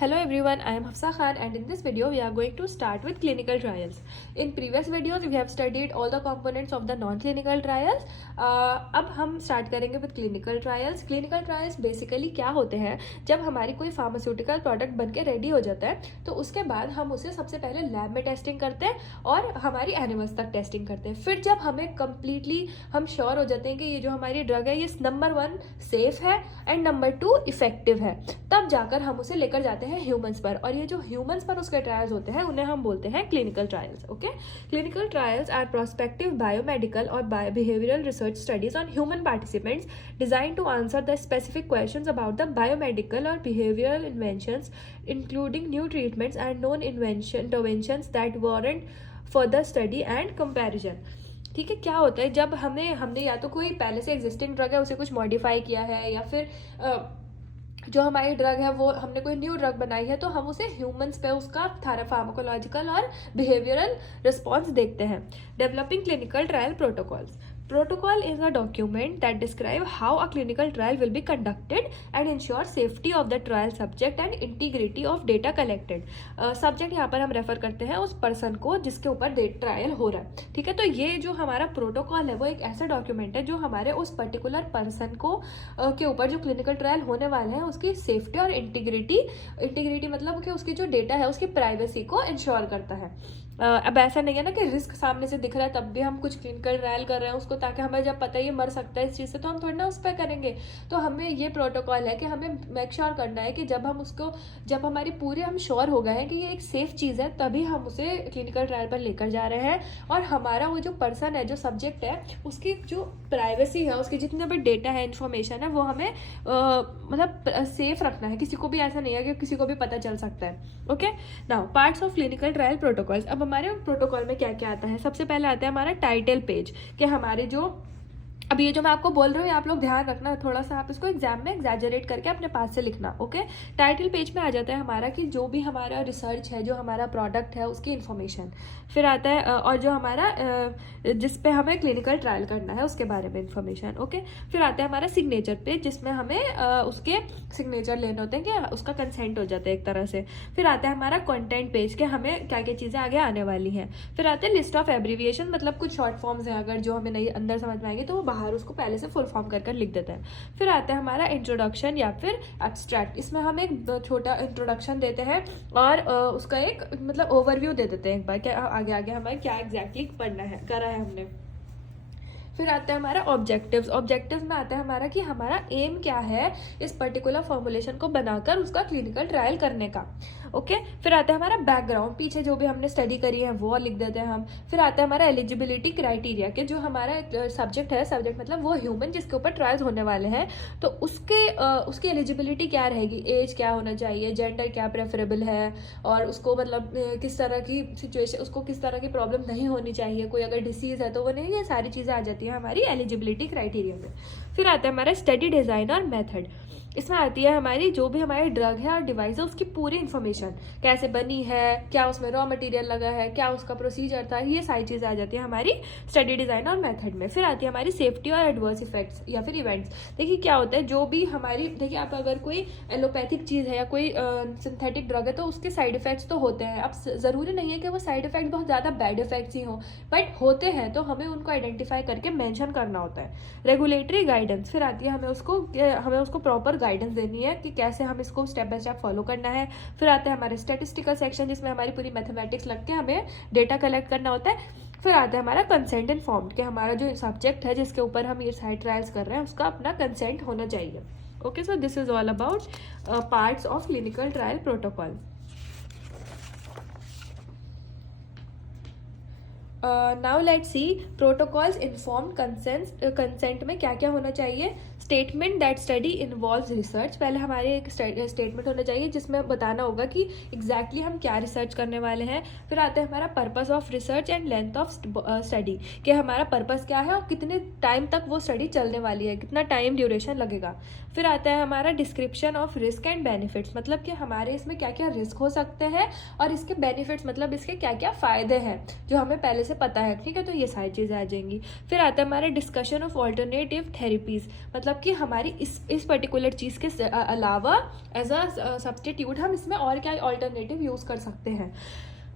Hello everyone, I am Hafsa Khan and in this video we are going to start with clinical trials. In previous videos we have studied all the components of the non-clinical trials. अब हम start करेंगे with clinical trials. Clinical trials basically क्या होते हैं, जब हमारी कोई pharmaceutical product बन के रेडी हो जाता है तो उसके बाद हम उसे सबसे पहले लैब में टेस्टिंग करते हैं और हमारी एनिमल्स तक टेस्टिंग करते हैं. फिर जब हमें कम्प्लीटली हम श्योर हो जाते हैं कि ये जो हमारी ड्रग है ये नंबर 1 सेफ है एंड नंबर 2 इफेक्टिव है, तब जाकर हम उसे लेकर जाते हैं ह्यूमंस पर. और ये जो ह्यूमंस पर उसके ट्रायल्स होते हैं उन्हें हम बोलते हैं clinical trials. Okay, clinical trials are prospective biomedical और behavioural research studies on human participants designed to answer the specific questions about the biomedical or behavioral inventions, including new treatments and known interventions that warrant further study and comparison. ठीक है, क्या होता है जब हमने या तो कोई पहले से एग्जिस्टिंग ड्रग है उसे कुछ मॉडिफाई किया है या फिर जो हमारी ड्रग है वो हमने कोई न्यू ड्रग बनाई है तो हम उसे ह्यूमंस पे उसका फार्माकोलॉजिकल और बिहेवियरल रिस्पॉन्स देखते हैं. Developing clinical trial protocols. Protocol is a document that describes how a clinical trial will be conducted and ensure safety of the trial subject and integrity of data collected. Subject यहाँ पर हम refer करते हैं उस person को जिसके ऊपर trial हो रहा है. ठीक है, तो ये जो हमारा प्रोटोकॉल है वो एक ऐसा डॉक्यूमेंट है जो हमारे उस पर्टिकुलर पर्सन को के ऊपर जो क्लिनिकल ट्रायल होने वाले हैं उसकी सेफ्टी और इंटीग्रिटी मतलब कि उसकी जो डेटा है उसकी प्राइवेसी को इंश्योर करता है. अब ऐसा नहीं है ना कि रिस्क सामने से दिख रहा है तब भी हम कुछ क्लिनिकल ट्रायल कर रहे हैं उसको, ताकि हमें जब पता ये मर सकता है इस चीज़ से तो हम थोड़ी ना उस पर करेंगे. तो हमें ये प्रोटोकॉल है कि हमें मेक श्योर करना है कि जब हमारी पूरे हम श्योर हो गए हैं कि ये एक सेफ चीज़ है तभी हम उसे क्लिनिकल ट्रायल पर लेकर जा रहे हैं. और हमारा वो जो पर्सन है, जो सब्जेक्ट है, उसकी जो प्राइवेसी है, उसकी जितने भी डेटा है, इन्फॉर्मेशन है, वो हमें मतलब सेफ रखना है. किसी को भी ऐसा नहीं है कि किसी को भी पता चल सकता है. Okay, now parts of clinical trial protocols. अब हमारे प्रोटोकॉल में क्या क्या आता है, सबसे पहले आता है हमारा टाइटल पेज कि हमारे जो अब ये जो मैं आपको बोल रही हूँ आप लोग ध्यान रखना, थोड़ा सा आप इसको एग्जाम में एग्जैजरेट करके अपने पास से लिखना. ओके, टाइटल पेज में आ जाता है हमारा कि जो भी हमारा रिसर्च है, जो हमारा प्रोडक्ट है उसकी इन्फॉर्मेशन. फिर आता है और जो हमारा जिस पे हमें क्लिनिकल ट्रायल करना है उसके बारे में इन्फॉर्मेशन. ओके, फिर आता है हमारा सिग्नेचर पेज जिसमें हमें उसके सिग्नेचर लेने होते हैं कि उसका कंसेंट हो जाता है एक तरह से. फिर आता है हमारा कंटेंट पेज कि हमें क्या क्या चीज़ें आगे आने वाली हैं. फिर आते हैं लिस्ट ऑफ एब्रीविएशन, मतलब कुछ शॉर्ट फॉर्म्स हैं अगर जो हमें नहीं अंदर समझ में आएंगे तो वो बाहर उसको पहले से फुल फॉर्म कर लिख देते हैं. फिर आता है हमारा इंट्रोडक्शन या फिर एब्स्ट्रैक्ट. इसमें हम एक छोटा इंट्रोडक्शन देते हैं और उसका एक मतलब ओवरव्यू दे देते हैं एक बार कि आगे आगे हमें क्या एग्जैक्टली पढ़ना है, करा है हमने. फिर आता है हमारा ऑब्जेक्टिव्स. ऑब्जेक्टिव्स में आता है हमारा कि हमारा एम क्या है इस पर्टिकुलर फॉर्मुलेशन को बनाकर उसका क्लिनिकल ट्रायल करने का. ओके, फिर आता है हमारा बैकग्राउंड, पीछे जो भी हमने स्टडी करी है वो लिख देते हैं हम. फिर आता है हमारा एलिजिबिलिटी क्राइटेरिया कि जो हमारा सब्जेक्ट है, सब्जेक्ट मतलब वो ह्यूमन जिसके ऊपर ट्रायल्स होने वाले हैं, तो उसकी एलिजिबिलिटी क्या रहेगी, एज क्या होना चाहिए, जेंडर क्या प्रेफरेबल है, और उसको मतलब किस तरह की सिचुएशन, उसको किस तरह की प्रॉब्लम नहीं होनी चाहिए, कोई अगर डिसीज़ है तो वो नहीं, ये सारी चीज़ें आ जाती हैं हमारी एलिजिबिलिटी क्राइटेरिया में. फिर आता है हमारा स्टडी डिज़ाइन और मेथड. इसमें आती है हमारी जो भी हमारी ड्रग है और डिवाइस है उसकी पूरी इन्फॉर्मेशन, कैसे बनी है, क्या उसमें रॉ मटेरियल लगा है, क्या उसका प्रोसीजर था, ये सारी चीज़ें आ जाती है हमारी स्टडी डिज़ाइन और मेथड में. फिर आती है हमारी सेफ्टी और एडवर्स इफेक्ट्स या फिर इवेंट्स. देखिए क्या होता है, जो भी हमारी देखिए आप अगर कोई एलोपैथिक चीज़ है या कोई सिंथेटिक ड्रग है तो उसके साइड इफेक्ट्स तो होते हैं. अब ज़रूरी नहीं है कि वो साइड इफेक्ट बहुत ज़्यादा बैड इफेक्ट्स ही हों, बट होते हैं तो हमें उनको आइडेंटिफाई करके मेंशन करना होता है. Regulatory guidance. फिर आती है हमें उसको प्रॉपर गाइडेंस देनी है कि कैसे हम इसको स्टेप बाय स्टेप फॉलो करना है. फिर आता है हमारे स्टैटिस्टिकल सेक्शन जिसमें हमारी पूरी मैथमेटिक्स लग के हमें डेटा कलेक्ट करना होता है. फिर आता है हमारा कंसेंट इन्फॉर्म्ड कि हमारा जो सब्जेक्ट है जिसके ऊपर हम ये सारे ट्रायल्स कर रहे हैं उसका अपना कंसेंट होना चाहिए. Okay, so this is all about parts of clinical trial protocol. Now let's see protocols informed consent में क्या क्या होना चाहिए. Statement that study involves research. पहले हमारे एक स्टेटमेंट होना चाहिए जिसमें बताना होगा कि एग्जैक्टली हम क्या रिसर्च करने वाले हैं. फिर आता है हमारा purpose of research and length of study कि हमारा पर्पस क्या है और कितने टाइम तक वो स्टडी चलने वाली है, कितना टाइम ड्यूरेशन लगेगा. फिर आता है हमारा description of risk and benefits, मतलब कि हमारे इसमें क्या क्या रिस्क हो सकते हैं और इसके बेनिफिट्स मतलब इसके क्या क्या फ़ायदे हैं जो हमें पहले से पता है. ठीक है, तो ये सारी चीज़ें आ जाएंगी. फिर आता है हमारा डिस्कशन ऑफ ऑल्टरनेटिव थेरेपीज़, मतलब मतलब कि हमारी इस पर्टिकुलर चीज़ के अलावा एज अ सब्स्टिट्यूट हम इसमें और क्या ऑल्टरनेटिव यूज़ कर सकते हैं।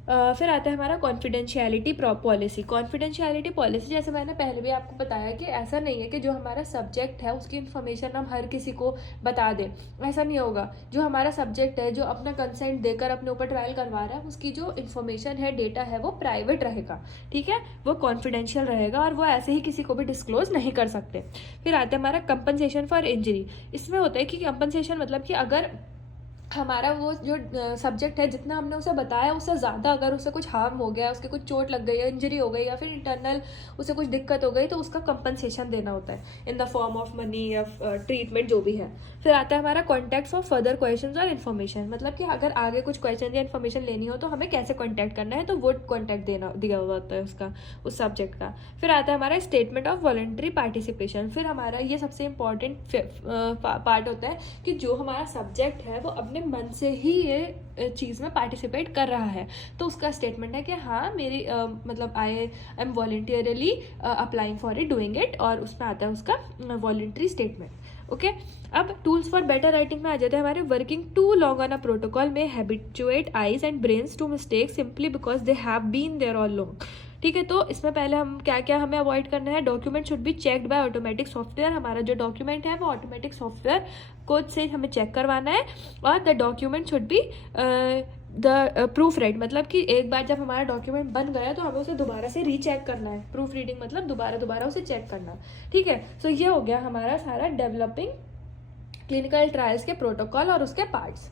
फिर आता है हमारा कॉन्फिडेंशियलिटी पॉलिसी। कॉन्फिडेंशियलिटी पॉलिसी जैसे मैंने पहले भी आपको बताया कि ऐसा नहीं है कि जो हमारा सब्जेक्ट है उसकी इन्फॉर्मेशन हम हर किसी को बता दें, ऐसा नहीं होगा। जो हमारा सब्जेक्ट है, जो अपना कंसेंट देकर अपने ऊपर ट्रायल करवा रहा है, उसकी जो इन्फॉर्मेशन है, डेटा है, वो प्राइवेट रहेगा, ठीक है, वो कॉन्फिडेंशियल रहेगा और वो ऐसे ही किसी को भी डिस्क्लोज नहीं कर सकते। फिर आता है हमारा कंपनसेशन फॉर इंजरी। इसमें होता है कि कंपनसेशन मतलब कि अगर हमारा वो जो सब्जेक्ट है जितना हमने उसे बताया उससे ज़्यादा अगर उसे कुछ हार्म हो गया, उसके कुछ चोट लग गई या इंजरी हो गई या फिर इंटरनल उसे कुछ दिक्कत हो गई, तो उसका कंपनसेशन देना होता है in the form of money या ट्रीटमेंट जो भी है। फिर आता है हमारा कॉन्टैक्ट फॉर फर्दर क्वेश्चंस और इन्फॉर्मेशन, मतलब कि अगर आगे कुछ क्वेश्चन या इन्फॉर्मेशन लेनी हो तो हमें कैसे कॉन्टैक्ट करना है, तो वो कॉन्टैक्ट दिया हुआ होता है उसका, उस सब्जेक्ट का। फिर आता है हमारा स्टेटमेंट ऑफ वॉलंटरी पार्टिसिपेशन। फिर हमारा ये सबसे इम्पॉर्टेंट पार्ट होता है कि जो हमारा सब्जेक्ट है वो अपने मन से ही ये चीज़ में पार्टिसिपेट कर रहा है, तो उसका स्टेटमेंट है कि हाँ मेरी मतलब I am voluntarily applying for it, doing it, और उसमें आता है उसका वॉलंटरी स्टेटमेंट। ओके, अब टूल्स फॉर बेटर राइटिंग में आ जाते हैं हमारे। Working too long on a protocol में habituate eyes and brains to mistake simply because they have been there all long. ठीक है, तो इसमें पहले हम क्या क्या हमें अवॉइड करना है। Document should be checked by automatic software. हमारा जो डॉक्यूमेंट है वो ऑटोमेटिक सॉफ्टवेयर कोड से हमें चेक करवाना है। और the document should be the proof red, मतलब कि एक बार जब हमारा डॉक्यूमेंट बन गया तो हमें उसे दोबारा से रीचेक करना है। प्रूफ रीडिंग मतलब दोबारा उसे चेक करना। ठीक है, सो ये हो गया हमारा सारा डेवलपिंग क्लिनिकल ट्रायल्स के प्रोटोकॉल और उसके पार्ट्स।